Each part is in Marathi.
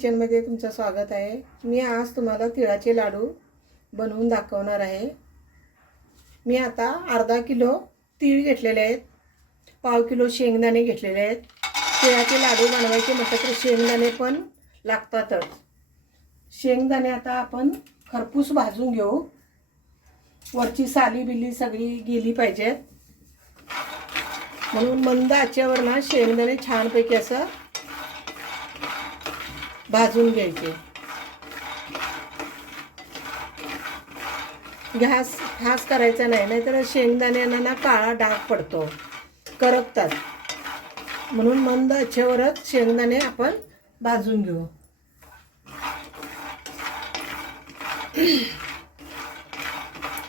किचनमध्ये तुमचं स्वागत आहे। मी आज तुम्हाला तिळाचे लाडू बनवून दाखवणार आहे। मी आता अर्धा किलो तीळ घेतलेले आहेत, पाव किलो शेंगदाणे घेतलेले आहेत। तिळाचे लाडू बनवायचे म्हटलं तर शेंगदाणे पण लागतातच। शेंगदाणे आता आपण खरपूस भाजून घेऊ, वरची साली बिली सगळी गेली पाहिजेत, म्हणून मंद आचेवर ना शेंगदाणे छानपैकी असं भाजून घ्यायचे। गॅस फास्ट करायचा नाही, नाहीतर शेंगदाण्यांना ना काळा डाग पडतो, करपतात, म्हणून मंद आचेवरच शेंगदाणे आपण भाजून घेऊ।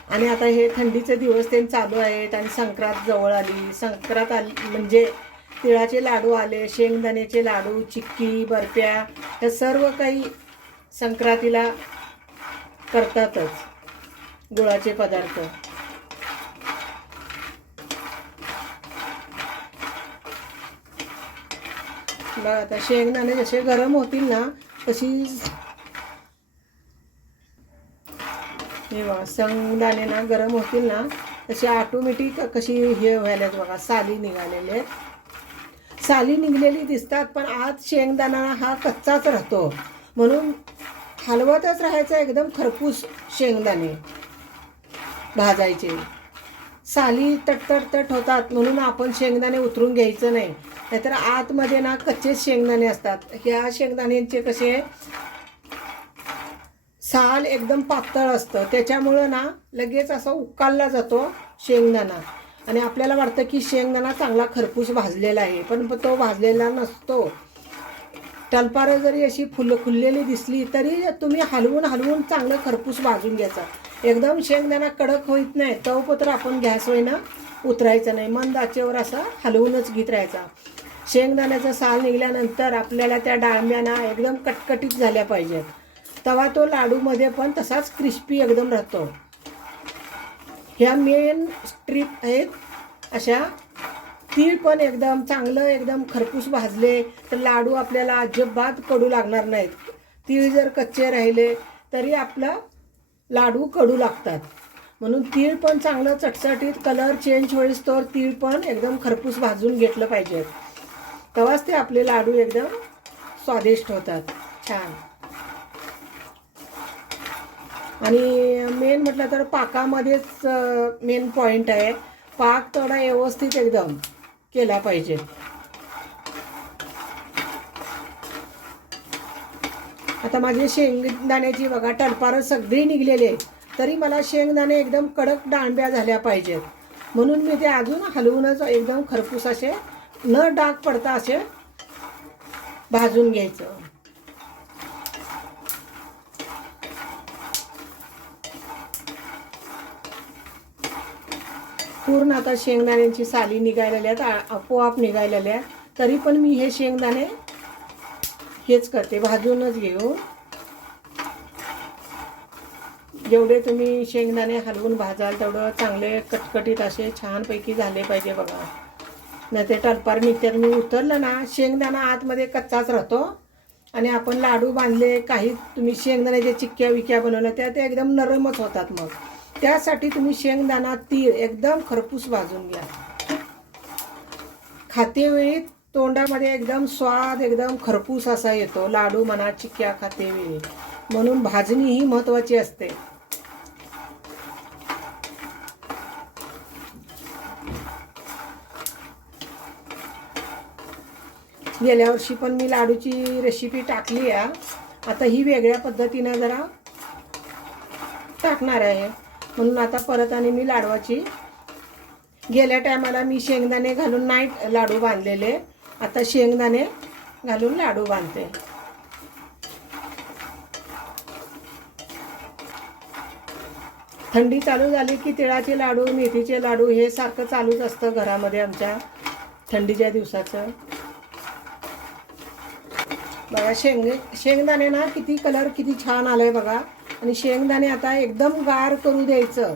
आणि आता हे थंडीचे दिवस ते चालू आहेत आणि संक्रांत जवळ आली। संक्रांत आली म्हणजे तिळाचे लाडू आले, शेंगदाण्याचे लाडू, चिक्की, बर्फ्या, हे सर्व काही संक्रांतीला करतातच गुळाचे पदार्थ। बघा आता शेंगदाणे जसे गरम होतील ना तशी हे बघा, शेंगदाणे ना गरम होतील ना तसे ऑटोमॅटिक कशी हे व्हायलाच बघा, साली निघालेले आहेत। साली निघलेली दिसतात पण आत शेंगदाणा हा कच्चाच राहतो, म्हणून हलवतच राहायचं एकदम खरपूस शेंगदाणे भाजायचे। साली तट होतात म्हणून आपण शेंगदाणे उतरून घ्यायचं नाही, नाहीतर आतमध्ये ना कच्चेच शेंगदाणे असतात। ह्या शेंगदाण्यांचे कसे साल एकदम पातळ असतं, त्याच्यामुळं ना लगेच असं उकळला जातो शेंगदाणा आणि आपल्याला वाटतं की शेंगदाणा चांगला खरपूस भाजलेला आहे, पण तो भाजलेला नसतो। टलपारं जरी अशी खुललेली दिसली तरी तुम्ही हलवून चांगलं खरपूस भाजून घ्यायचा। एकदम शेंगदाणा कडक होत नाही तवपत्र आपण गॅसवरनं उतरायचं नाही, मंद आचेवर असं हलवूनच घेत राहायचा। शेंगदाण्याचा साल निघाल्यानंतर आपल्याला त्या डाळम्याना एकदम कटकटीत झाल्या पाहिजेत, तवा तो लाडूमध्ये पण तसाच क्रिस्पी एकदम राहतो। ह्या मेन स्ट्रीप आहेत अशा। तीळ पण एकदम चांगलं एकदम खरपूस भाजले तर लाडू आपल्याला अजिबात कडू लागणार नाहीत। तीळ जर कच्चे राहिले तरी आपला लाडू कडू लागतात, म्हणून तीळ पण चांगलं चटचटीत कलर चेंज होईस्तोवर तीळ पण एकदम खरपूस भाजून घेतलं पाहिजे, तेव्हाच ते आपले लाडू एकदम स्वादिष्ट होतात, छान। आणि मेन म्हटलं तर पाकामध्येच मेन पॉइंट आहे, पाक थोडा व्यवस्थित एकदम केला पाहिजे। आता माझे शेंगदाण्याची बघा टलपारं सगळी निघलेले, तरी मला शेंगदाणे एकदम कडक डांब्या झाल्या पाहिजेत, म्हणून मी ते अजून हलवूनच एकदम खरपूस असे न डाग पडता असे भाजून घ्यायचं। पूर्ण आता शेंगदाण्यांची साली निघालेल्या आहेत, आपोआप निघालेल्या, तरी पण मी हे शेंगदाणे हेच करते, भाजूनच घेऊ। जेवढे तुम्ही शेंगदाणे हलवून भाजाल तेवढं चांगले कटकटीत असे छानपैकी झाले पाहिजे बघा, नाही ते टलपार निघतात। मी उतरलं ना शेंगदाणा आतमध्ये कच्चाच राहतो आणि आपण लाडू बांधले, काही तुम्ही शेंगदाण्याच्या चिक्क्या विक्या बनवल्या त्या ते एकदम नरमच होतात। मग त्यासाठी तुम्ही शेंगदाणा तीळ एकदम खरपूस भाजून घ्या। खातेवेळी तोंडामध्ये एकदम स्वाद एकदम खरपूस असा येतो, लाडू म्हणा चिक्क्या खातेवेळी, म्हणून भाजणी ही महत्त्वाची असते। गेल्या वर्षी पण मी लाडूची रेसिपी टाकली आहे, आता ही वेगळ्या पद्धतीनं जरा टाकणार आहे, म्हणून आता परत आणि मी लाडवाची, गेल्या टायमाला मी शेंगदाणे घालून नाही लाडू बांधलेले, आता शेंगदाणे घालून लाडू बांधते। थंडी चालू झाली की तिळाचे लाडू, मेथीचे लाडू हे सारखं चालूच असतं घरामध्ये आमच्या थंडीच्या दिवसाचं। बघा शेंगदाणे ना किती कलर किती छान आलाय बघा, आणि शेंगदाणे आता एकदम गार करू द्यायचं,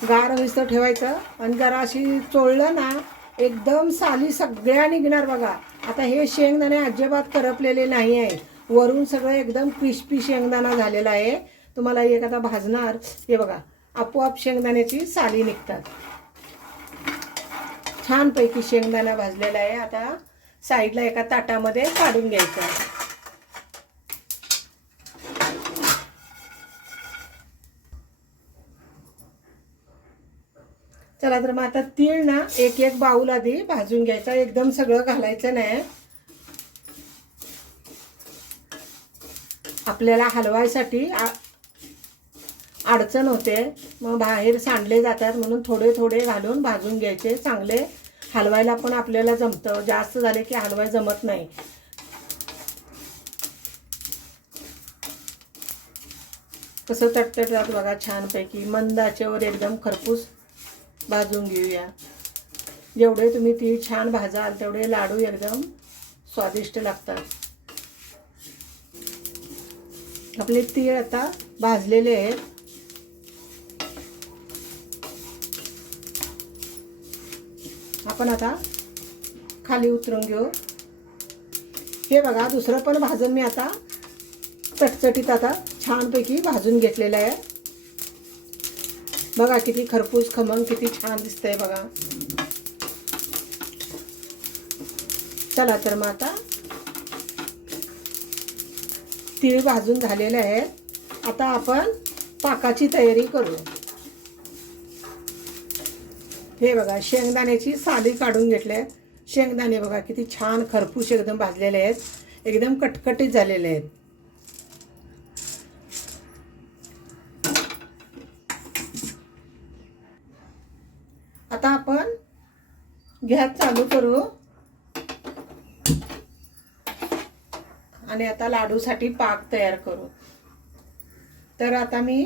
गार होईस्तोवर ठेवायचं आणि जरा अशी चोळलं ना एकदम साली सगळ्या निघणार बघा. आता हे शेंगदाणे अजिबात करपलेले नाही आहे, वरून सगळं एकदम क्रिस्पी शेंगदाणा झालेला आहे. तुम्हाला एक आता भाजणार, हे बघा आपोआप शेंगदाण्याची साली निघतात. छानपैकी शेंगदाणा भाजलेला आहे. आता साईडला एका ताटामध्ये काढून घ्यायचा. चला तर मग आता तीळ ना एक एक बाऊल आधी भाजून घ्यायचा, एकदम सगळं घालायचं नाही. आपल्याला हलवायसाठी अडचण होते, मग बाहेर सांडले जातात, म्हणून थोडे थोडे घालून भाजून घ्यायचे. चांगले हलवायला पण आपल्याला जमतं, जास्त झाले की हलवाय जमत नाही. कसं तटतटात बघा छानपैकी. मंद आचेवर एकदम खरपूस भाजून घेऊया. जेवढे तुम्ही तीळ छान भाजाल तेवढे लाडू एकदम स्वादिष्ट लागतात. आपले तीळ आता भाजलेले आहेत. आपण आता खाली उतरून घेऊ. हे बघा दुसरं पण भाजून मी आता चटचटीत आता छानपैकी भाजून घेतलेलं आहे. बघा किती खरपूस खमंग किती छान दिसतंय बघा. चला तर मग आता तीळ भाजून झालेले आहेत. आता आपण पाकाची तयारी करू. हे बघा शेंगदाण्याची साली काढून घेतले. शेंगदाणे बघा किती छान खरपूस एकदम भाजलेले आहेत, एकदम कटकटीत झालेले आहेत. आता आपण गॅस चालू करू आणि आता लाडूसाठी पाक तयार करू. तर आता मी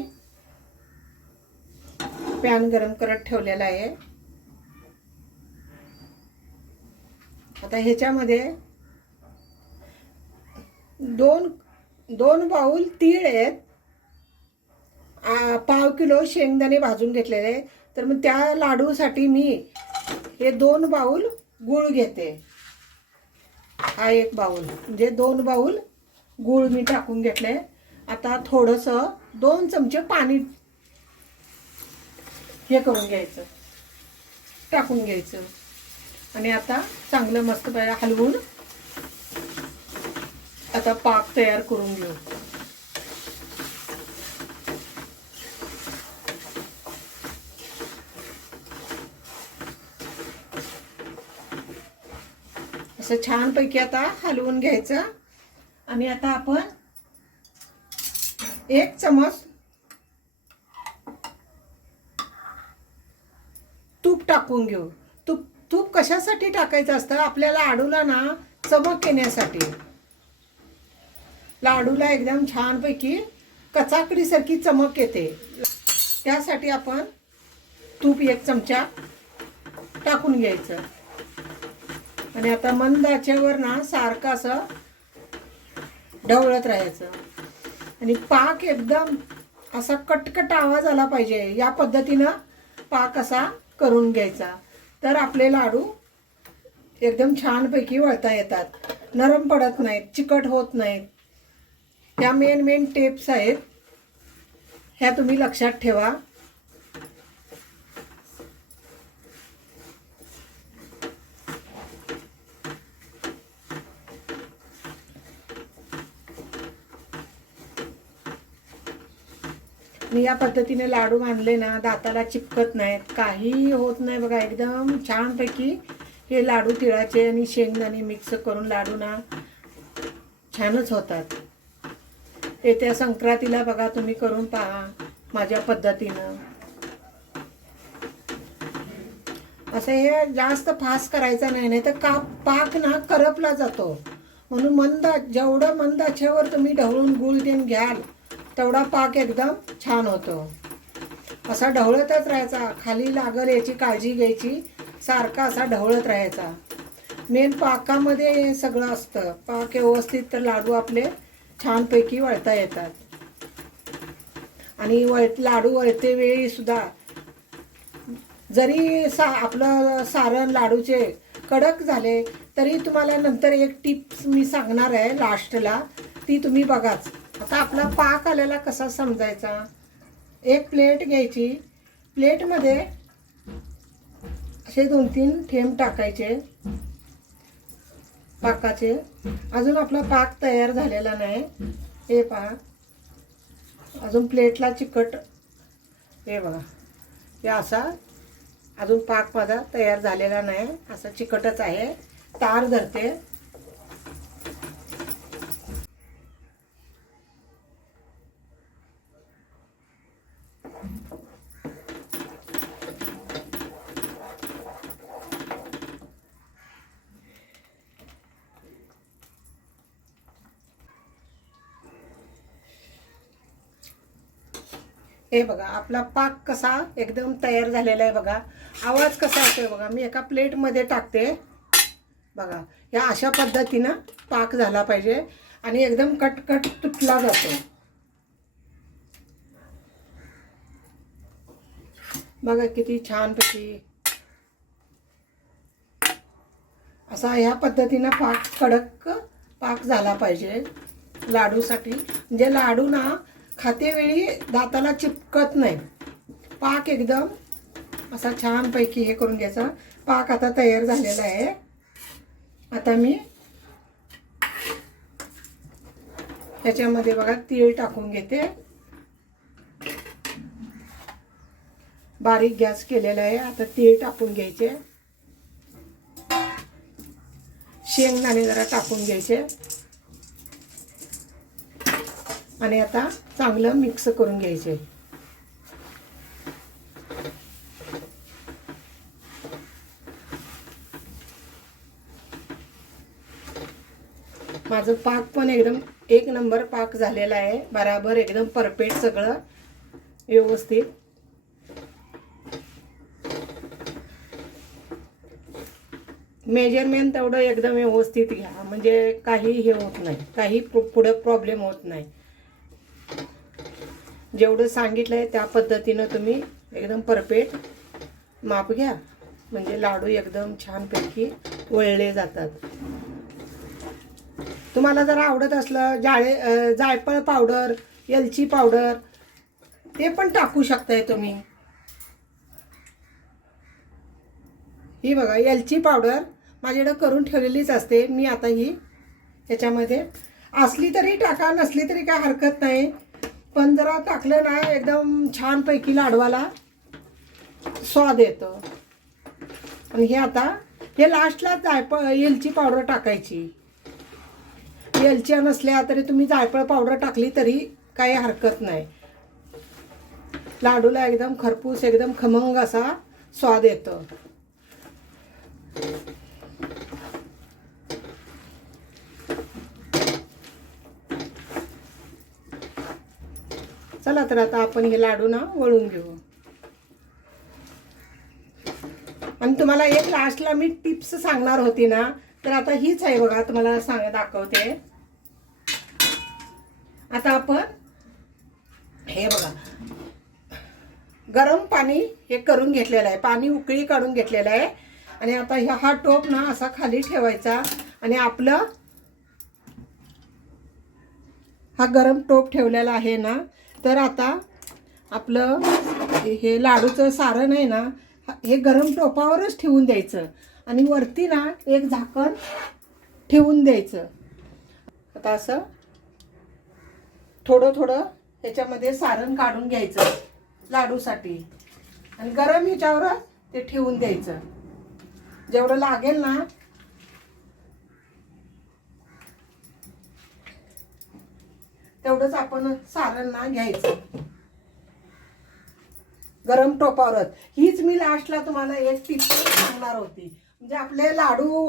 पॅन गरम करत ठेवलेला आहे. आता ह्याच्यामध्ये दोन बाउल तीळ आहेत, 1/2 किलो शेंगदाणे भाजून घेतलेले. तर मग त्या लाडूसाठी मी हे 2 बाउल गूळ घेते. हा 1 बाउल म्हणजे 2 बाउल गूळ मी टाकून घेतले. आता थोडंसं 2 चमचे पाणी हे करून घ्यायचं, टाकून घ्यायचं आणि आता चांगलं मस्त हलवून आता पाक तयार करून घेऊ. असं छानपैकी आता हलवून घ्यायचं आणि आता आपण 1 चमच तूप टाकून घेऊ. तूप कशासाठी टाकायचं असतं, आपल्याला लाडूला ना चमक येण्यासाठी. लाडूला एकदम छानपैकी कचाकडीसारखी चमक येते, त्यासाठी आपण तूप 1 चमचा टाकून घ्यायचं. आणि आता मंद आचेवर ना सारखं असं ढवळत राहायचं आणि पाक एकदम असा कटकट आवाज आला पाहिजे. या पद्धतीनं पाक असा करून घ्यायचा, तर आपले लाडू एकदम छानपैकी वळता येतात, नरम पडत नाहीत, चिकट होत नाहीत. ह्या मेन टिप्स आहेत, ह्या तुम्ही लक्षात ठेवा. मी या पद्धतीने लाडू बांधले ना दाताला चिपकत नाहीत, काहीही होत नाही बघा. एकदम छानपैकी हे लाडू तिळाचे आणि शेंगदाणे मिक्स करून लाडू ना छानच होतात. येत्या संक्रांतीला बघा तुम्ही करून पहा माझ्या पद्धतीनं. असं हे जास्त फास्ट करायचं नाही, नाही तर पाक ना करपला जातो. म्हणून जेवढं मंद आचेवर तुम्ही ढवळून गूळ देऊन घ्याल तेवढा पाक एकदम छान होतो. असा ढवळतच राहायचा, खाली लागल याची काळजी घ्यायची, सारखा असा ढवळत राहायचा. मेन पाकामध्ये सगळं असतं. पाक व्यवस्थित तर लाडू आपले छानपैकी वळता येतात. आणि लाडू वळते वेळी सुद्धा जरी आपलं सारण लाडूचे कडक झाले तरी तुम्हाला नंतर एक टिप्स मी सांगणार आहे लास्टला, ती तुम्ही बघाच. आता आपला पाक आलेला कसा समजायचा. एक प्लेट घ्यायची, प्लेटमध्ये असे 2-3 थेंब टाकायचे पाकाचे. अजून आपला पाक तयार झालेला नाही. हे पहा, अजून प्लेटला चिकट, हे बघा, हे असा अजून पाक माझा तयार झालेला नाही, असा चिकटच आहे, तार धरते. हे बघा आपला पाक कसा एकदम तयार झालेला आहे. बघा आवाज कसा येतोय बघा. मी एका प्लेटमध्ये टाकते. बघा या अशा पद्धतीनं पाक झाला पाहिजे आणि एकदम कटकट तुटला जातो. बघा किती छानपैकी असा ह्या पद्धतीनं पाक, कडक पाक झाला पाहिजे लाडूसाठी. म्हणजे लाडू ना खातेवेळी दाताला चिपकत नाही. पाक एकदम असा छानपैकी हे करून घ्यायचा. पाक आता तयार झालेला आहे. आता मी ह्याच्यामध्ये बघा तीळ टाकून घेते. बारीक गॅस केलेला आहे. आता तीळ टाकून घ्यायचे, शेंगदाणे जरा टाकून घ्यायचे आणि आता चांगलं मिक्स करून घ्यायचे. माझं पाक पण एकदम एक नंबर पाक झालेला आहे. बराबर एकदम परफेक्ट, सगळं व्यवस्थित. मेजरमेंट तेवढं एकदम व्यवस्थित घ्या, म्हणजे काही हे होत नाही, काही पुढे प्रॉब्लेम होत नाही. जेवढं सांगितलंय त्या पद्धतीनं तुम्ही एकदम परफेक्ट माप घ्या, म्हणजे लाडू एकदम छानपैकी वळले जातात. तुम्हाला जर आवडत असलं जायफळ पावडर, एलची पावडर ते पण टाकू शकताय तुम्ही. ही बघा एलची पावडर माझ्याकडे करून ठेवलेलीच असते. मी आता ही ह्याच्यामध्ये असली तरी टाका, नसली तरी काय हरकत नाही, पण जरा टाकलं ना एकदम छानपैकी लाडवाला स्वाद येतो. आणि हे आता हे लास्टला जायफळ एलची पावडर टाकायची. एलच्या नसल्या तरी तुम्ही जायफळ पावडर टाकली तरी काही हरकत नाही. लाडूला एकदम खरपूस, एकदम खमंग असा स्वाद येतो. चला तर आता आपण हे लाडू ना वळून घेऊ. आणि तुम्हाला एक लास्टला मी टिप्स सांगणार होती ना, तर आता हीच आहे बघा, तुम्हाला दाखवते. आता आपण हे बघा गरम पाणी हे करून घेतलेलं आहे, पाणी उकळी काढून घेतलेलं आहे. आणि आता हा टोप ना असा खाली ठेवायचा आणि आपलं हा गरम टोप ठेवलेला आहे ना, तर आता आपलं हे लाडूचं सारण आहे ना, हे गरम टोपावरच ठेवून द्यायचं आणि वरती ना एक झाकण ठेवून द्यायचं. आता असं थोडं थोडं ह्याच्यामध्ये सारण काढून घ्यायचं लाडूसाठी आणि गरम ह्याच्यावर ते ठेवून द्यायचं. जेवढं लागेल ना तेवढंच आपण सारण ना घ्यायचं गरम टोपावरच. हीच मी लास्टला तुम्हाला एक टिप सांगणार होती, म्हणजे आपले लाडू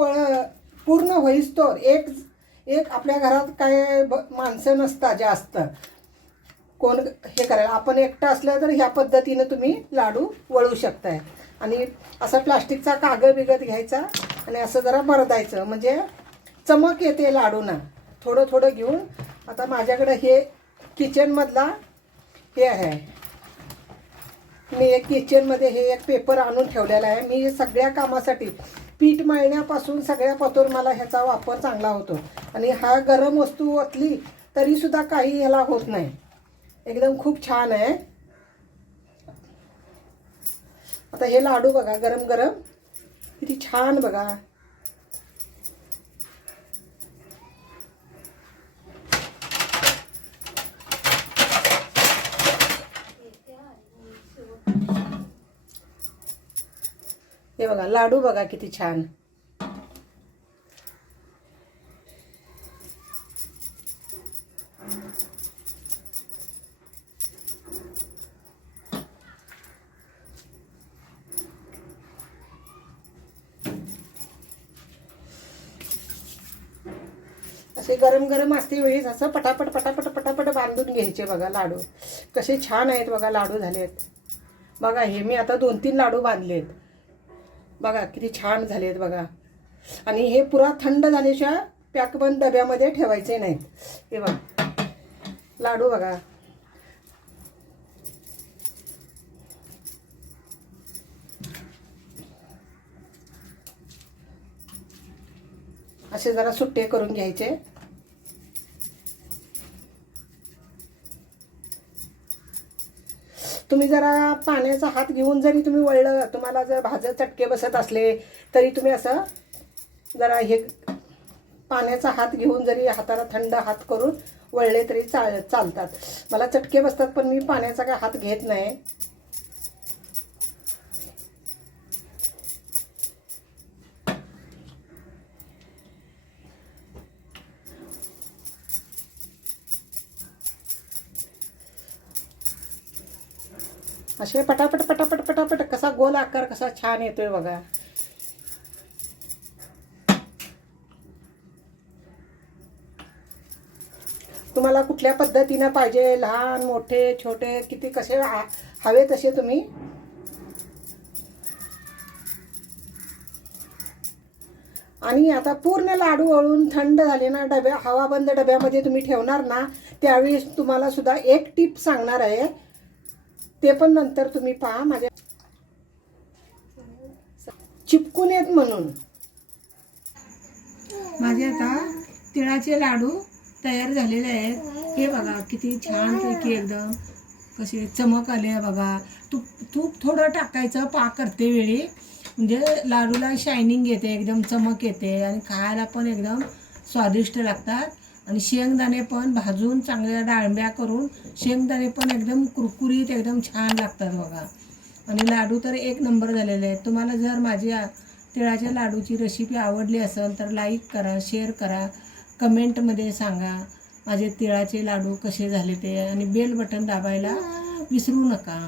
पूर्ण होईस्तोवर एक आपल्या घरात काय माणसं नसतात जास्त कोण हे करायला. आपण एकटं असलं तर ह्या पद्धतीनं तुम्ही लाडू वळू शकताय. आणि असं प्लास्टिकचा कागद बिगद घ्यायचा आणि असं जरा भरदायचं, म्हणजे चमक येते लाडूना. थोडं थोडं घेऊन आता माझ्याकडे हे किचनमधला हे आहे मी एक किचनमध्ये हे एक पेपर आणून ठेवलेला आहे. मी सगळ्या कामासाठी पीठ मळण्यापासून सगळ्या पतोर मला ह्याचा वापर चांगला होतो. आणि हा गरम वस्तू ओतली तरीसुद्धा काही ह्याला होत नाही. एकदम खूप छान आहे. आता हे लाडू बघा गरम गरम किती छान बघा. हे बघा लाडू बघा किती छान. असे गरम गरम असते वेळेस असं पटापट पटापट पटापट बांधून घ्यायचे बघा. लाडू कसे छान आहेत बघा. लाडू झालेत बघा. हे मी आता 2-3 लाडू बांधलेत बघा किती छान झालेत बघा. आणि हे पुरा थंड झाल्याशिवाय पॅकबंद डब्यामध्ये ठेवायचे नाहीत. हे बघा लाडू बघा. असे जरा सुट्टे करून घ्यायचे. तुम्ही जरा पाण्याचा हात घेऊन जरी तुम्ही वळलं, तुम्हाला जर भाजत चटके बसत असले तरी तुम्ही असं जरा हे पाण्याचा हात घेऊन जरी हाताला थंड हात करून वळले तरी चालतात. मला चटके बसतात पण मी पाण्याचा काय हात घेत नाही. असे पटापट पटापट पटापट कसा गोल आकार कसा छान येतोय बघा. तुम्हाला कुठल्या पद्धतीने पाहिजे, लहान मोठे छोटे किती कसे हवे तसे तुम्ही. आणि आता पूर्ण लाडू वळून थंड झाले ना, हवाबंद डब्यामध्ये तुम्ही ठेवणार ना, त्यावेळी तुम्हाला सुद्धा एक टिप सांगणार आहे. ते पण नंतर तुम्ही पहा. माझ्या चिपकून येत म्हणून. माझे आता तिळाचे लाडू तयार झालेले आहेत. हे बघा किती छान पैकी एकदम कसे चमक आले बघा. तूप थोडं टाकायचं करते वेळी, म्हणजे लाडूला शायनिंग येते, एकदम चमक येते आणि खायला पण एकदम स्वादिष्ट लागतात. आणि शेंगदाणे पण भाजून चांगल्या डाळंब्या करून शेंगदाणे पण एकदम कुरकुरीत एकदम छान लागतात बघा. आणि लाडू तर एक नंबर झालेले आहेत. तुम्हाला जर माझी तिळाच्या लाडूची रेसिपी आवडली असेल तर लाईक करा, शेअर करा, कमेंटमध्ये सांगा माझे तिळाचे लाडू कसे झाले ते. आणि बेल बटन दाबायला विसरू नका.